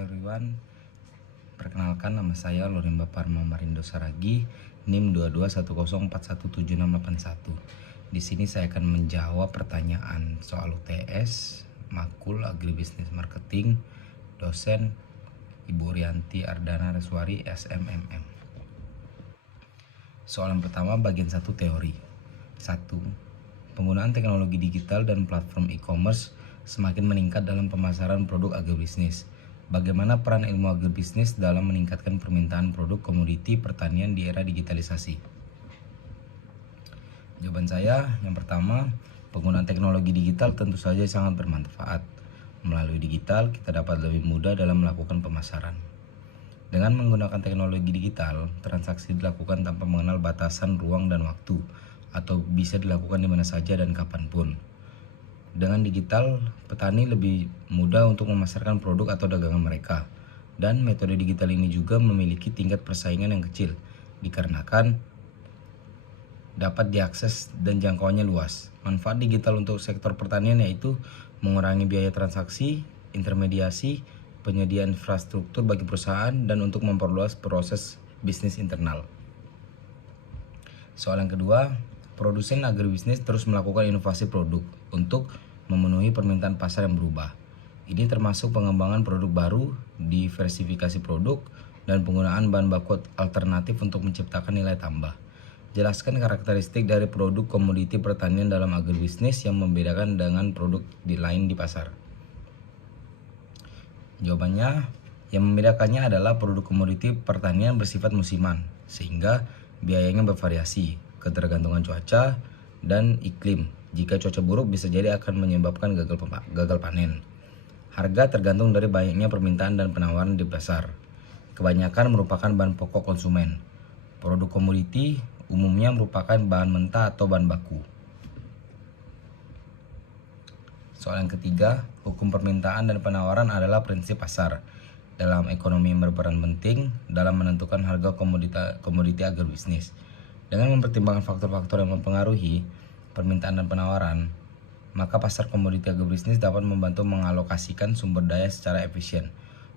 everyone, perkenalkan nama saya Lorimba Parma Marindo Saragi, NIM 2210417681. Di sini saya akan menjawab pertanyaan soal UTS, Makul Agribisnis Marketing, dosen Ibu Rianti Ardana Reswari SMMM. Soalan pertama bagian 1 teori. 1. Penggunaan teknologi digital dan platform e-commerce semakin meningkat dalam pemasaran produk agribisnis. Bagaimana peran ilmu agribisnis dalam meningkatkan permintaan produk komoditi pertanian di era digitalisasi? Jawaban saya yang pertama, penggunaan teknologi digital tentu saja sangat bermanfaat. Melalui digital, kita dapat lebih mudah dalam melakukan pemasaran. Dengan menggunakan teknologi digital, transaksi dilakukan tanpa mengenal batasan ruang dan waktu, atau bisa dilakukan di mana saja dan kapanpun. Dengan digital, petani lebih mudah untuk memasarkan produk atau dagangan mereka. Dan metode digital ini juga memiliki tingkat persaingan yang kecil, dikarenakan dapat diakses dan jangkauannya luas. Manfaat digital untuk sektor pertanian yaitu mengurangi biaya transaksi, intermediasi, penyediaan infrastruktur bagi perusahaan, dan untuk memperluas proses bisnis internal. Soal yang kedua, produsen agribisnis terus melakukan inovasi produk untuk memenuhi permintaan pasar yang berubah. Ini termasuk pengembangan produk baru, diversifikasi produk, dan penggunaan bahan baku alternatif untuk menciptakan nilai tambah. Jelaskan karakteristik dari produk komoditi pertanian dalam agribisnis yang membedakan dengan produk lain di pasar. Jawabannya, yang membedakannya adalah produk komoditi pertanian bersifat musiman, sehingga biayanya bervariasi, ketergantungan cuaca dan iklim. Jika cuaca buruk bisa jadi akan menyebabkan gagal panen. Harga tergantung dari banyaknya permintaan dan penawaran di pasar. Kebanyakan merupakan bahan pokok konsumen. Produk komoditi umumnya merupakan bahan mentah atau bahan baku. Soal yang ketiga, hukum permintaan dan penawaran adalah prinsip pasar. Dalam ekonomi yang berperan penting dalam menentukan harga komoditi agribisnis. Dengan mempertimbangkan faktor-faktor yang mempengaruhi permintaan dan penawaran, maka pasar komoditi agribisnis dapat membantu mengalokasikan sumber daya secara efisien.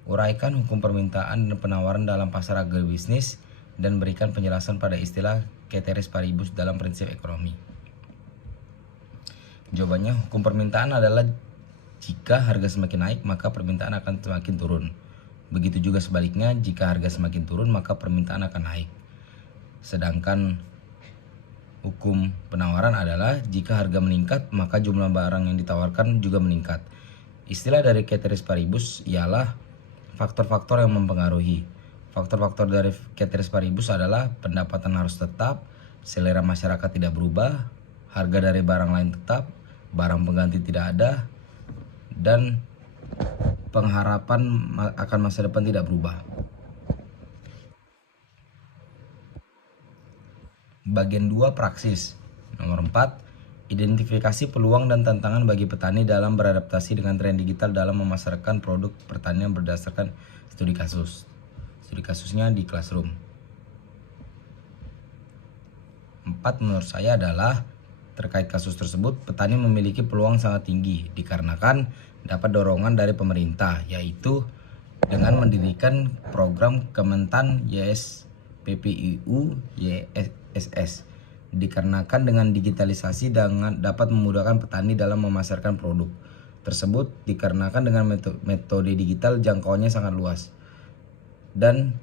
Uraikan hukum permintaan dan penawaran dalam pasar agribisnis dan berikan penjelasan pada istilah ceteris paribus dalam prinsip ekonomi. Jawabannya, hukum permintaan adalah jika harga semakin naik maka permintaan akan semakin turun. Begitu juga sebaliknya, jika harga semakin turun maka permintaan akan naik. Sedangkan hukum penawaran adalah jika harga meningkat maka jumlah barang yang ditawarkan juga meningkat. Istilah dari ceteris paribus ialah faktor-faktor yang mempengaruhi. Faktor-faktor dari ceteris paribus adalah pendapatan harus tetap, selera masyarakat tidak berubah, harga dari barang lain tetap, barang pengganti tidak ada, dan pengharapan akan masa depan tidak berubah. Bagian 2 praksis. Nomor 4, identifikasi peluang dan tantangan bagi petani dalam beradaptasi dengan tren digital dalam memasarkan produk pertanian berdasarkan studi kasus. Studi kasusnya di Classroom. 4 menurut saya adalah terkait kasus tersebut, petani memiliki peluang sangat tinggi dikarenakan dapat dorongan dari pemerintah, yaitu dengan mendirikan program Kementan YS PPIU YSS. Dikarenakan dengan digitalisasi dapat memudahkan petani dalam memasarkan produk tersebut, dikarenakan dengan metode digital jangkauannya sangat luas dan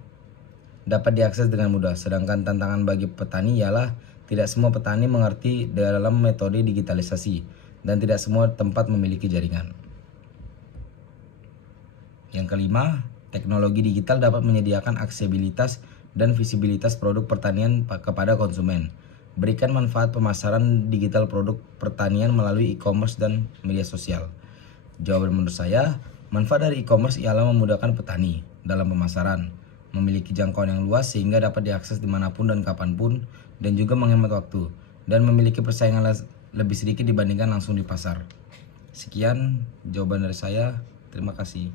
dapat diakses dengan mudah. Sedangkan tantangan bagi petani ialah tidak semua petani mengerti dalam metode digitalisasi dan tidak semua tempat memiliki jaringan. Yang kelima, teknologi digital dapat menyediakan aksesibilitas dan visibilitas produk pertanian kepada konsumen. Berikan manfaat pemasaran digital produk pertanian melalui e-commerce dan media sosial. Jawaban menurut saya, manfaat dari e-commerce ialah memudahkan petani dalam pemasaran, memiliki jangkauan yang luas sehingga dapat diakses dimanapun dan kapanpun, dan juga menghemat waktu, dan memiliki persaingan lebih sedikit dibandingkan langsung di pasar. Sekian jawaban dari saya, terima kasih.